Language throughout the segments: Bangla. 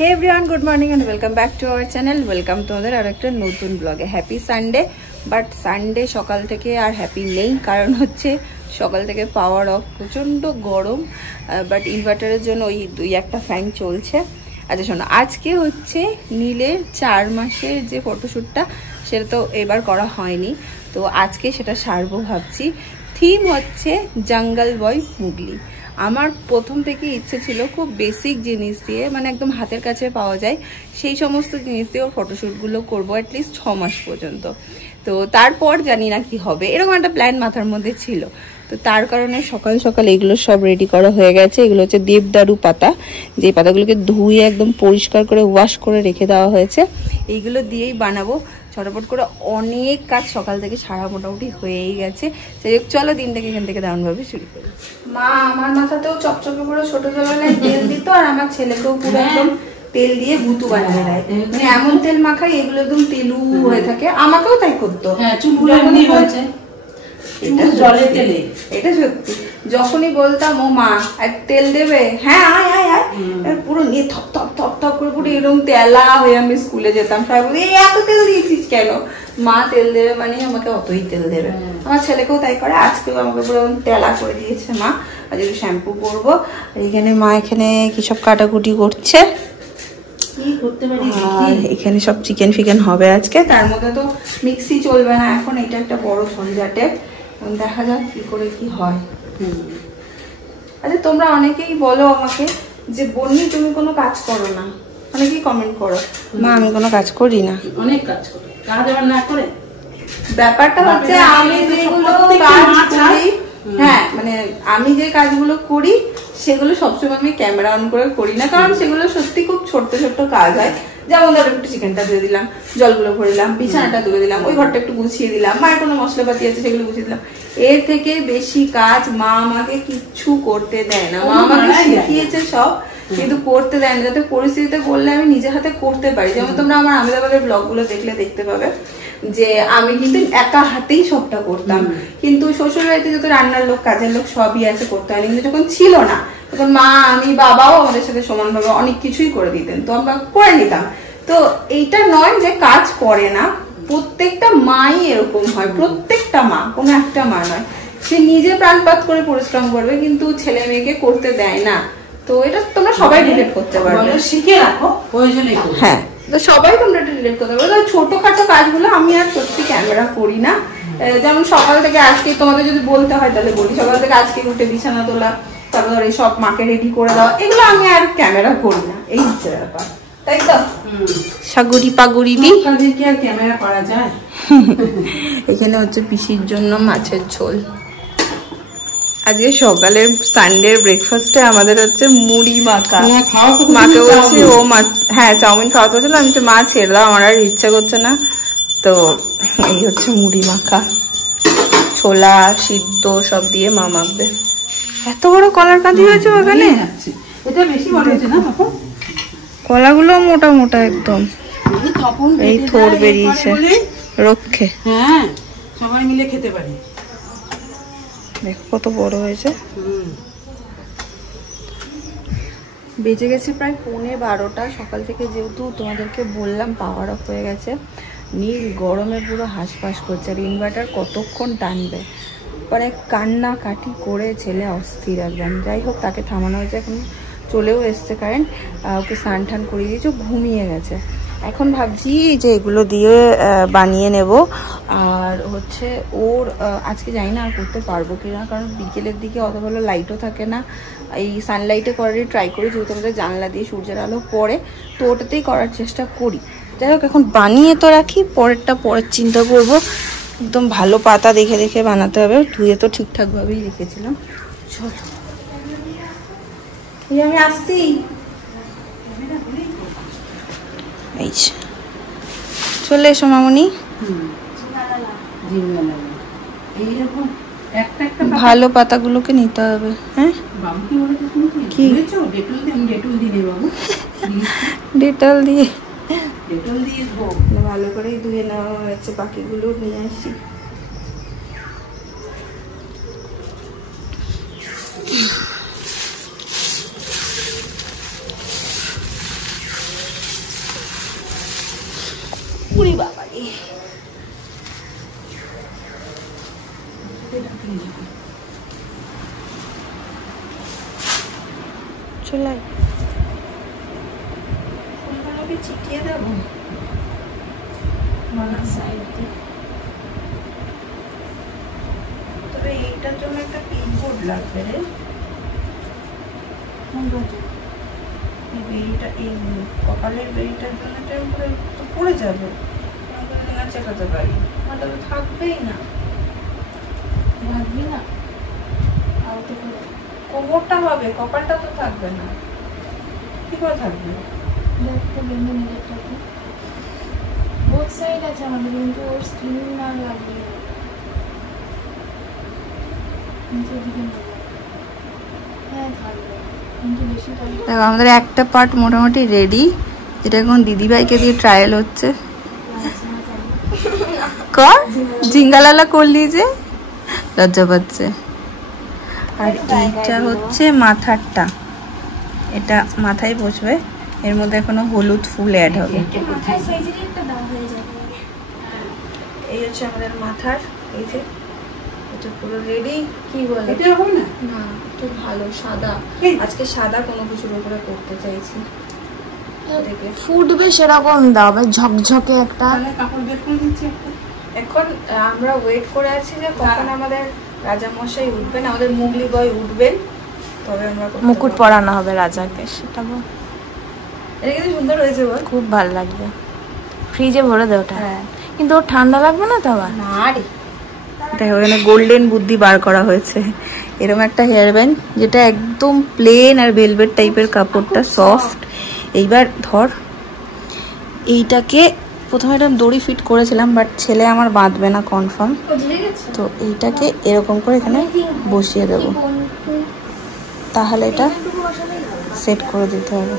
Hey everyone, good morning and welcome back to our channel. Welcome তোমাদের আর একটা নতুন ব্লগে। Happy Sunday. বাট সানডে সকাল থেকে আর হ্যাপি নেই, কারণ হচ্ছে সকাল থেকে পাওয়ার অফ, প্রচণ্ড গরম। বাট ইনভার্টারের জন্য ওই দুই একটা ফ্যান চলছে। আচ্ছা শোনো, আজকে হচ্ছে নীলের 4 মাসের যে ফটোশ্যুটটা, সেটা তো এবার করা হয়নি, তো আজকে সেটা সারবো ভাবছি। থিম হচ্ছে জঙ্গল বয় মুগলি। আমার প্রথম থেকে ইচ্ছে ছিল খুব বেসিক জিনিস দিয়ে, মানে একদম হাতের কাছে পাওয়া যায় সেই সমস্ত জিনিস দিয়ে ওর ফটোশ্যুটগুলো করবো অ্যাটলিস্ট 6 মাস পর্যন্ত। তো তারপর জানি না কি হবে, এরকম একটা প্ল্যান মাথার মধ্যে ছিল। তো তার কারণে সকাল সকাল এগুলো সব রেডি করা হয়ে গেছে। এগুলো হচ্ছে দেবদারু পাতা, যে পাতাগুলোকে ধুয়ে একদম পরিষ্কার করে ওয়াশ করে রেখে দেওয়া হয়েছে। এইগুলো দিয়েই বানাবো ছটপট করে। অনেক কাজ সকাল থেকে সারা মোটামুটি হয়েই গেছে। যাই হোক, চলো দিনটাকে এখান থেকে দারুণভাবে শুরু করি। মা আমার মাথাতেও চকচকে করে ছোট ছোটবেলায় তেল দিত, আর আমার ছেলেকেও পুরো একদম তেল দিয়ে ভুতু বানিয়ে দেয়। মানে এমন তেল মাখাই এগুলো একদম তেলু হয়ে থাকে। আমাকেও তাই করতো। এটা সত্যি, যখনই বলতাম ও মা এক তেল দেবে, হ্যাঁ আয় আয় আয়, পুরো নিয়ে থপ থপ থপ থপ করে পুরো এরকম তেলা হয়ে আমি স্কুলে যেতাম। সবাই বলতো এই এত তেল দিয়েছিস কেন? মা তেল দেবে মানে আমাকে অতই তেল দেবে। আমার ছেলেকেও তাই করে, আজকেও আমাকে পুরো তেলা করে দিয়েছে মা। আজ একটু শ্যাম্পু করবো। আর এখানে মা এখানে কি সব কাটাকুটি করছে। আর এখানে সব চিকেন ফিকেন হবে আজকে। তার মধ্যে তো মিক্সি চলবে না এখন, এটা একটা বড় ঝঞ্ঝাটে। দেখা যাক কি করে কি হয়। আচ্ছা, তোমরা অনেকেই বলো আমাকে যে বন্নি তুমি কোনো কাজ করো না, অনেকেই কমেন্ট করো। মা আমি কোনো কাজ করি না, অনেক কাজ করি, কাজ আবার না করে। ব্যাপারটা হচ্ছে আমি যেগুলো কাজ করি, হ্যাঁ মানে আমি যে কাজগুলো করি সেগুলো সবসময় আমি ক্যামেরা অন করে করি না, কারণ সেগুলো সত্যি খুব ছোট্ট ছোট্ট কাজ হয়। যেমন ধরো একটু চিকেনটা ধুয়ে দিলাম, জলগুলো ভরে দিলাম, বিছানাটা ধুয়ে দিলাম, ওই ঘরটা একটু গুছিয়ে দিলাম, মায়ের কোনো মশলাপাতি আছে সেগুলো গুছিয়ে দিলাম। এর থেকে বেশি কাজ মা আমাকে কিচ্ছু করতে দেয় না। মা আমাকে শিখিয়েছে সব, কিন্তু করতে দেয় না, যাতে পরিস্থিতিতে বললে আমি নিজে হাতে করতে পারি। যেমন তোমরা আমার আহমেদাবাদের ব্লগগুলো দেখলে দেখতে পাবে যে আমি কিন্তু একা হাতেই সবটা করতাম। কিন্তু শ্বশুর বাড়িতে যত রান্নার লোক কাজের লোক সবই আছে, করতে হয়নি। কিন্তু যখন ছিল না তখন মা আমি বাবাও আমাদের সাথে সমানভাবে অনেক কিছুই করে দিতেন, তো আমরা করে নিতাম। তো এইটা নয় যে কাজ করে না, প্রত্যেকটা মাই এরকম হয়। প্রত্যেকটা মা, কোনো একটা মা নয়, সে নিজে প্রাণপাত করে পরিশ্রম করবে কিন্তু ছেলে মেয়েকে করতে দেয় না। তো এটা তোমরা সবাই রিলেট করতে পারবে, শিখে রাখো প্রয়োজনে। হ্যাঁ তো সবাই তোমরা এটা রিলেট করতে পারবে। ছোটখাটো কাজগুলো আমি আর সত্যি ক্যামেরা করি না। যেমন সকাল থেকে আজকে তোমাদের যদি বলতে হয় তাহলে বলি, সকাল থেকে আজকে উঠে বিছানা তোলা, তারপর ধর এই সব মাকে রেডি করে দেওয়া, এগুলো আমি আর ক্যামেরা করি না। এই হচ্ছে ব্যাপার, তাই তো? সাগুরি পাগুরি দি কি আর ক্যামেরা করা যায়? এখানে হচ্ছে পিসির জন্য মাছের ঝোল। আজকে সকালে সানডে ব্রেকফাস্টে আমাদের হচ্ছে মুড়ি মাখা। মাকে বলছি ও মাছ, হ্যাঁ চাউমিন খাওয়াতে হচ্ছিল, আমি তো মা ছেড়ে দাও, আমার আর ইচ্ছা করছে না। তো এই হচ্ছে মুড়ি মাখা, ছোলা সিদ্ধ সব দিয়ে মা মাখবে। এত বড় কলার কাঁদি হয়েছে ওখানে, এটা বেশি বড় হয়েছে না বাবা? কলাগুলো মোটা মোটা একদম, এই থোড় বেরিয়েছে রক্ষে। হ্যাঁ সবাই মিলে খেতে পারি। দেখো কত বড় হয়েছে। বেজে গেছে প্রায় 11:15। সকাল থেকে যেহেতু তোমাদেরকে বললাম পাওয়ার অফ হয়ে গেছে, নীল গরমে পুরো হাঁসফাঁস করছে। আর ইনভার্টার কতক্ষণ টানবে, মানে কান্না কাটি করে ছেলে অস্থির একদম। যাই হোক, তাকে থামানো হয়েছে, এখন চলেও এসছে কারেন্ট। ওকে স্নান টান করিয়ে দিয়েছে, ঘুমিয়ে গেছে। এখন ভাবছি যে এগুলো দিয়ে বানিয়ে নেব। আর হচ্ছে ওর আজকে জানি না আর করতে পারবো কিনা, কারণ বিকেলের দিকে অত ভালো লাইটও থাকে না। এই সানলাইটে করারই ট্রাই করি, যেহেতু আমাদের জানলা দিয়ে সূর্যের আলো পড়ে, তো ওটাতেই করার চেষ্টা করি। যাই হোক, এখন বানিয়ে তো রাখি, পরের চিন্তা করবো। একদম ভালো পাতা দেখে দেখে বানাতে হবে। ধুয়ে তো ঠিকঠাকভাবেই রেখেছিলাম। চলো এই আমি আসছি। এই চলে এসো মামনি। ভালো পাতাগুলোকে নিতে হবে। হ্যাঁ কি ডেটল দিয়ে ভালো করেই ধুয়ে নেওয়া হয়েছে, বাকিগুলো নিয়ে আসি। উড়ি বাবারে চলে চিটিয়ে দেবো তবে এইটার জন্য একটা পিনকোড লাগবে রে এই বেরিটা এই কপালের বেরিটার জন্য টেম্পারে তো পড়ে যাবে না চেকাতে পারি তাহলে থাকবেই না থাকবি না কোমরটা হবে কপালটা তো থাকবে না কি করে থাকবে দেখতে বেঁধে নিজেরটাকে বোথ সাইড আছে আমাদের কিন্তু ওর স্কিন না লাগবে নিচের দিকে হ্যাঁ থাকবে কিন্তু বেশি দেখো আমাদের একটা পার্ট মোটামুটি রেডি যেটা এখন দিদিভাইকে দিয়ে ট্রায়াল হচ্ছে কর জিঙ্গালালা করলি যে লজ্জা পাচ্ছে আর এইটা হচ্ছে মাথারটা এটা মাথায় বসবে এর মধ্যে এখনো হলুদ ফুল অ্যাড হবে এই হচ্ছে আমাদের মাথার এই যে এটা পুরো রেডি কি বলে এটা হবে না না একটু ভালো সাদা আজকে সাদা কোনো কিছুর উপরে করতে চাইছি ফুটবে সেরকম দাও ঝকঝকে একটা কাপড় বের করে দিচ্ছি এখন আমরা ওয়েট করে আছি যে কখন আমাদের রাজামশাই উঠবেন আমাদের মুগলি বয় উঠবেন তবে আমরা মুকুট পরানো হবে রাজাকে সেটা বল এটা কিন্তু সুন্দর হয়েছে বল খুব ভালো লাগবে ফ্রিজে ভরে দে ওটা হ্যাঁ কিন্তু ওর ঠান্ডা লাগবে না তো আবার না রে দেখো এখানে গোল্ডেন বুদ্ধি বার করা হয়েছে এরকম একটা হেয়ার ব্যান্ড যেটা একদম প্লেন আর ভেলভেট টাইপের কাপড়টা সফট এইবার ধর এইটাকে প্রথমে একটা দড়ি ফিট করেছিলাম বাট ছেলে আমার বাঁধবে না কনফার্ম তো এইটাকে এরকম করে এখানে বসিয়ে দেব তাহলে এটা সেট করে দিতে হবে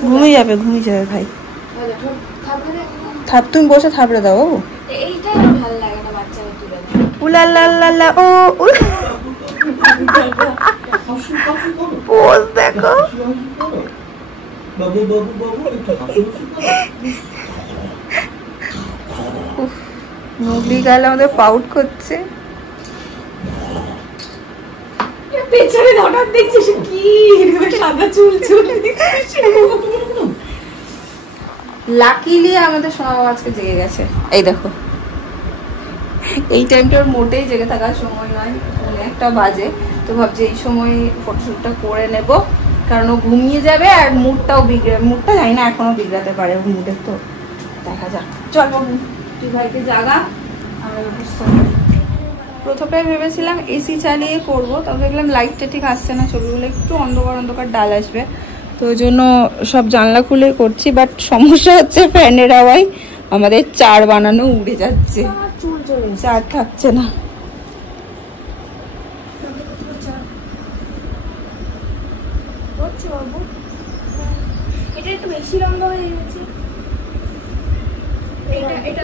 ঘুমিয়ে যাবে ভাই থাপ তুমি বসে থাপড়ে দাও বাবু উলাল্লাল্লা ও পোজ দেখো মুগলি গাল আমাদের পাউট করছে পেছনে হঠাৎ দেখছিস কি সাদা চুল লাকিলি আমাদের সোনা বাবা আজকে জেগে গেছে এই দেখো এই টাইমটা ওর মোটেই জেগে থাকার সময় নয় একটা বাজে তো ভাবছি এই সময় ফটোশুটটা করে নেব কারণ ও ঘুমিয়ে যাবে আর মুডটা জানি না এখনো বিগড়াতে পারে মুডের তো দেখা যাক চল বাবু তুই ভাইকে জাগা প্রথমে ভেবেছিলাম এসি চালিয়ে করবো তবে দেখলাম লাইটটা ঠিক আসছে না ছবিগুলো একটু অন্ধকার অন্ধকার ডাল আসবে তো ওই জন্য সব জানলা খুলে করছি বাট সমস্যা হচ্ছে ফ্যানের হাওয়ায় আমাদের চার বানানো উড়ে যাচ্ছে চার থাকছে না এটা একটু বেশি লম্বা হয়ে গেছে এটা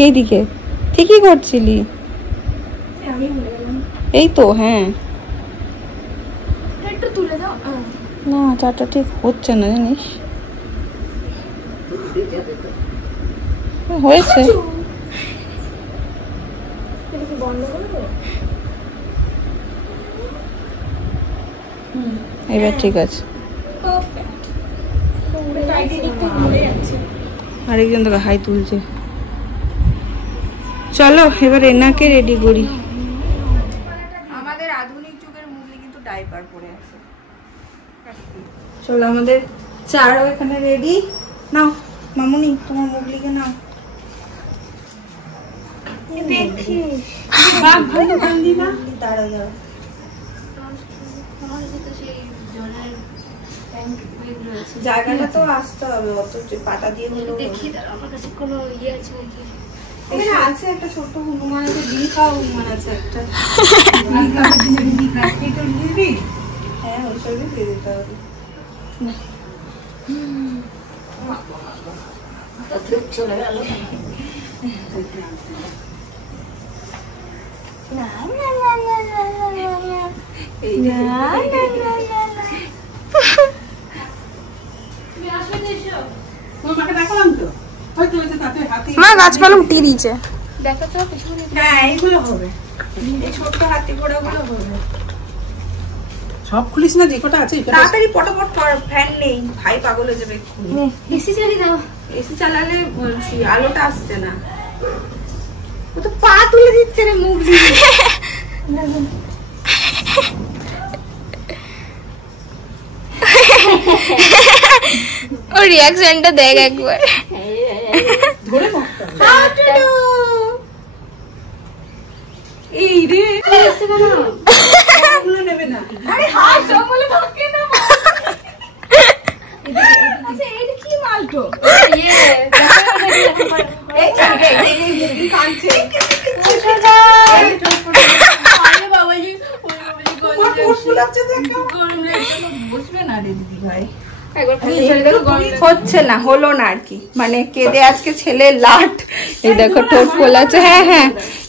এইদিকে ঠিকই করছিলি এই তো হ্যাঁ একটু তুলে দাও না চারটা ঠিক হচ্ছে না জানিস হয়েছে এবার ঠিক আছে আরেকজন তোকে হাই তুলছে চলো এবার এনাকে রেডি করি আমাদের আধুনিক যুগের মুগলি কিন্তু ডাইপার পরে আছে চলো আমাদের চারও এখানে রেডি নাও মামুনি তোমার মুগলিকে নাও জায়গাটা তো আসতে হবে অত পাতা দিয়ে হলো দেখি আমার কাছে কোনো ইয়ে আছে নাকি এখানে আছে একটা ছোট্ট হনুমান আছে ডিম খাওয়া হনুমান আছে একটা হ্যাঁ ওই সবই দিয়ে দিতে হবে চলে গেল মা গাছপালা উঠিয়ে দিয়েছে। দেখো তো হ্যাঁ এইগুলো হবে, এই ছোট্ট হাতি ঘোড়াগুলো হবে। সব খুলিস না, যে কটা আছে তাড়াতাড়ি পটাপট কর, ফ্যান নেই, ভাই পাগল হয়ে যাবে এক্ষুনি। এসি চালিয়ে দাও। এসি চালালে বলছি আলোটা আসছে না, ও তো পা তুলে দিচ্ছে রে মুখ দিয়ে। ওর রিঅ্যাকশনটা দেখ একবার। ধরে এই রে নেবে না। আরে হাই জঙ্গলে থাকে না। আচ্ছা এইটা কি মালটো? এই মুরগি কাঁদছে। আরে বাবাজি, বসবে না রে দিদি ভাই। হচ্ছে না, হলো না আর কি, মানে কেঁদে আজকে ছেলে লাট। এই দেখো ঠোঁট ফোলাচ্ছে। হ্যাঁ হ্যাঁ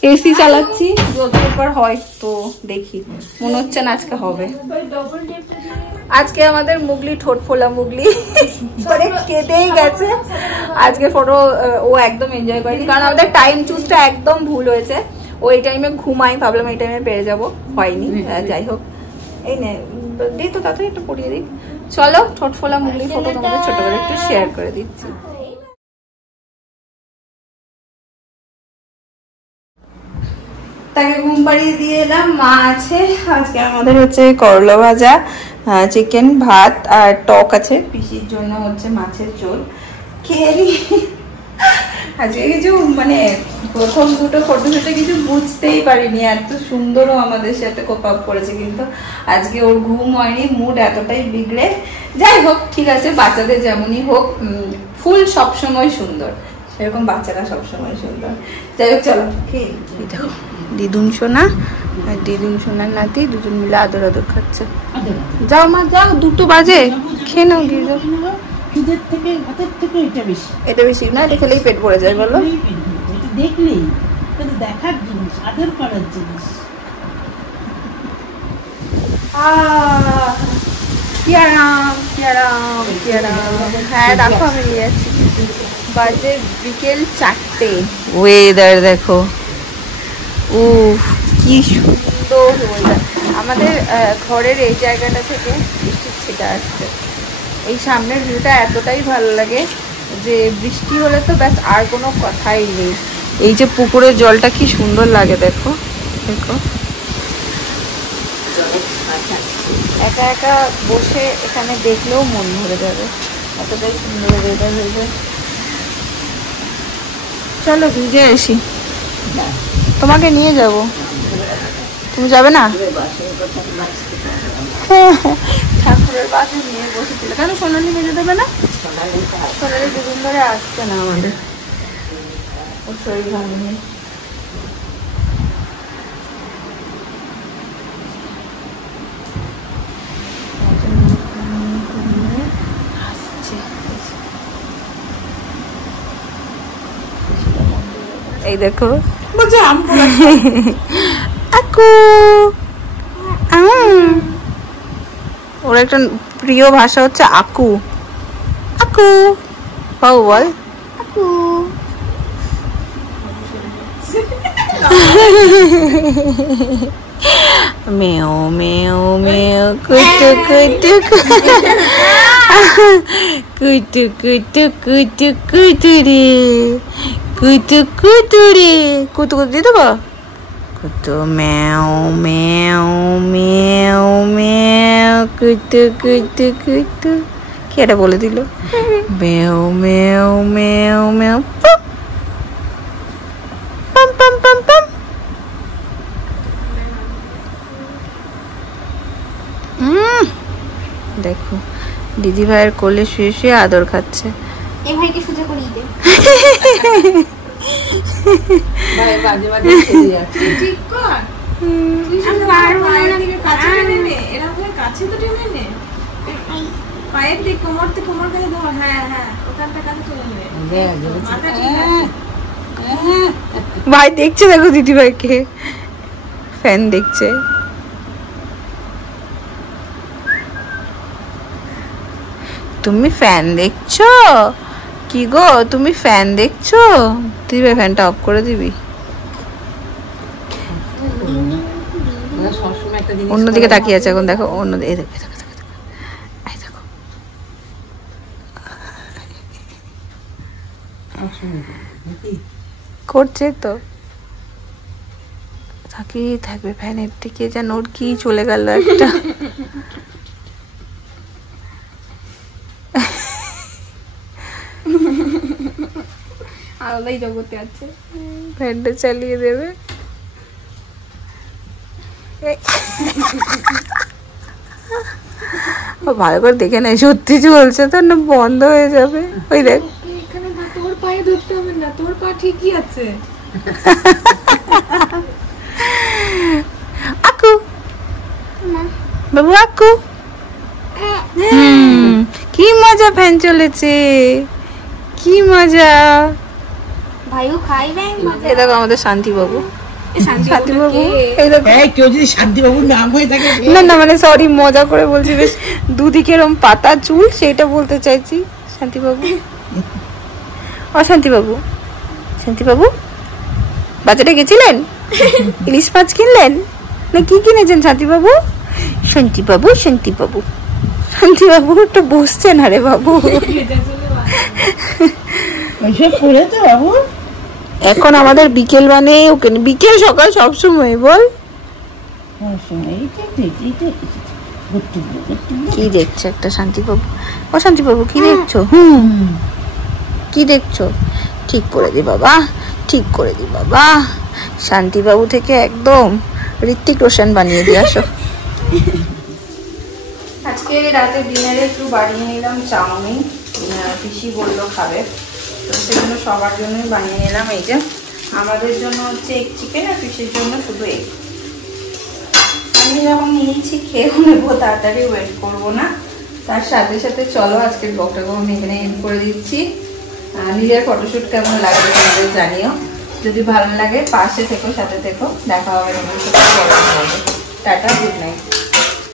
এসি চালাচ্ছি, যতবার হয় তো দেখি, মনে হচ্ছে না আজকে হবে। আজকে আমাদের মুগলি ঠোঁট ফোলা মুগলি পরে কেঁদেই গেছে আজকে। ফটো ও একদম এনজয় করেনি, কারণ আমাদের টাইম চুজটা একদম ভুল হয়েছে। ও এই টাইমে ঘুমাই, ভাবলাম এই টাইমে পেরে যাবো, হয়নি। যাই হোক, এই নে দিই তো তাড়াতাড়ি একটু পড়িয়ে দিই। চলো ঠোঁট ফোলা মুগলি ফটো তোমাদের ছোট করে একটু শেয়ার করে দিচ্ছি। তাকে ঘুম পাড়িয়ে দিয়ে এলাম, মা আছে। আজকে আমাদের হচ্ছে করলা ভাজা, চিকেন, ভাত আর টক আছে। পিসির জন্য হচ্ছে মাছের ঝোল। খেয়ে নি। আজকে কিছু মানে প্রথম দুটো ফটো শুটে কিছু বুঝতেই পারিনি, এত সুন্দরও আমাদের সাথে কোপ আপ করেছে, কিন্তু আজকে ওর ঘুম হয়নি, মুড এতটাই বিগড়ে। যাই হোক ঠিক আছে, বাচ্চাদের যেমনই হোক, ফুল সবসময় সুন্দর, সেরকম বাচ্চারা সবসময় সুন্দর। যাই হোক চলো খেয়ে দেখো। দিদুন সোনা আর দিদুন সোনার নাতি দুজন মিলে আদর আদর খাচ্ছে। যাও মা যাও, 2টো বাজে, খেয়ে নাও গিয়ে যাও। খিদের থেকে ভাতের থেকে এটা বেশি না, এটা খেলেই পেট ভরে যায় বলো। দেখলেই দেখার জিনিস, আদর করার জিনিস। হ্যাঁ দেখো আমি নিয়ে যাচ্ছি। বাজে বিকেল 4টে, ওয়েদার দেখো, কি সুন্দর ওয়েদার। আমাদের ঘরের এই জায়গাটা থেকে বৃষ্টির ছিটা আসছে। এই সামনের ভিউটা এতটাই ভালো লাগে যে বৃষ্টি হলে তো ব্যাস আর কোনো কথাই নেই। এই যে পুকুরের জলটা কি সুন্দর লাগে, দেখো দেখো। একা একা বসে এখানে দেখলেও মন ভরে যাবে, এতটাই সুন্দর ওয়েদার হয়েছে। চলো ভিজে আসি, তোমাকে নিয়ে যাব। তুমি যাবে না? ঠাকুরের পাশে নিয়ে বসেছিল। কেন সোনালি ভেজে দেবে না? সোনালি 2 দিন ধরে আসছে না আমাদের, ওর শরীর ভালো নেই। এই দেখো আকু, ওর একটা প্রিয় ভাষা হচ্ছে আকু। আকু বাবু বল আকু। মেও মেও মেও কুটু কুটু কুটু কুটু কুটু কুটু রে, কুটু কুটু রে, কুতু কুতু দিয়ে দেবো। কুতু মেও মেও মেও মেও কুতু কুতু কুতু। কি এটা বলে দিল? মেও মেও মেও মেও পাম পাম পাম পাম। দেখো দিদি ভাইয়ের কোলে শুয়ে শুয়ে আদর খাচ্ছে। এই ভাইকে সুজা করিয়ে দে। ভাই বাজে বাজে খেয়ে যাচ্ছে। ঠিক কর, তুই শুধু পায়ের দিকে কাছে টেনে নে, এরকম করে কাছে তো টেনে নে, পায়ের দিকে কোমর কাছে ধর। হ্যাঁ হ্যাঁ, ওখানটা কাছে চলে নেবে, মাথা ঠিক আছে। ভাই দেখছে দেখো দিদি ভাইকে। ফ্যান দেখছে। তুমি ফ্যান দেখছো? কি গো তুমি ফ্যান দেখছো? দিবে ফ্যানটা অফ করে দিবি? অন্যদিকে তাকিয়ে আছে এখন, দেখো অন্যদিকে, দেখো দেখো দেখো দেখো, করছে তো, তাকিয়ে থাকবে ফ্যানের দিকে, যেন ওর কি চলে গেল একটা। আলাদাই জগতে আছে। ফ্যানটা চালিয়ে দেবে। ভালো করে দেখে নাই সত্যি চলছে তো না বন্ধ হয়ে যাবে। ওই দেখ এখানে তোর পায়ে ধরতে হবে না, তোর পা ঠিকই আছে। আকু বাবু আকু, কি মজা, ফ্যান চলেছে, কি মজা। ভাইও খাইবে। এই দেখো আমাদের শান্তি বাবু, শান্তিবাবু এই দেখো। কেউ যদি শান্তিবাবুর নাম হয়ে থাকে, না না মানে সরি মজা করে বলছি, বেশ দুদিকে এরকম পাতা চুল, সেটা বলতে চাইছি। শান্তিবাবু, অশান্তিবাবু, শান্তিবাবু বাজারে গেছিলেন, ইলিশ মাছ কিনলেন না কি কিনেছেন শান্তিবাবু? শান্তিবাবু, শান্তিবাবু, শান্তিবাবু একটু বসছেন, আরে বাবু ওইসব করেছে বাবু। এখন আমাদের বিকেল মানে ওকে বিকেল সকাল সবসময় বল। কি দেখছো একটা শান্তিবাবু? ও শান্তিবাবু কি দেখছো? কি দেখছো? ঠিক করে দি বাবা, ঠিক করে দি বাবা। শান্তিবাবু থেকে একদম ঋত্বিক রোশন বানিয়ে দিয়ে আসো। আজকে রাতে ডিনারে একটু বানিয়ে নিলাম চাউমিন, পিসি বললো খাবে, তো সেজন্য সবার জন্যই বানিয়ে নিলাম। এই যে আমাদের জন্য হচ্ছে এগ চিকেন, আর পিসির জন্য শুধু এগ। আমি যখন নিয়েছি খেয়েও নেবো, তাড়াতাড়ি ওয়েট করবো না। তার সাথে সাথে চলো আজকের ব্লগটাকেও আমি এখানে এন্ড করে দিচ্ছি। নিজের ফটোশ্যুট কেমন লাগবে তোমাদের জানিও, যদি ভালো লাগে পাশে থেকো, সাথে থেকো। দেখা হবে তোমাদের সাথে। Tata, good night.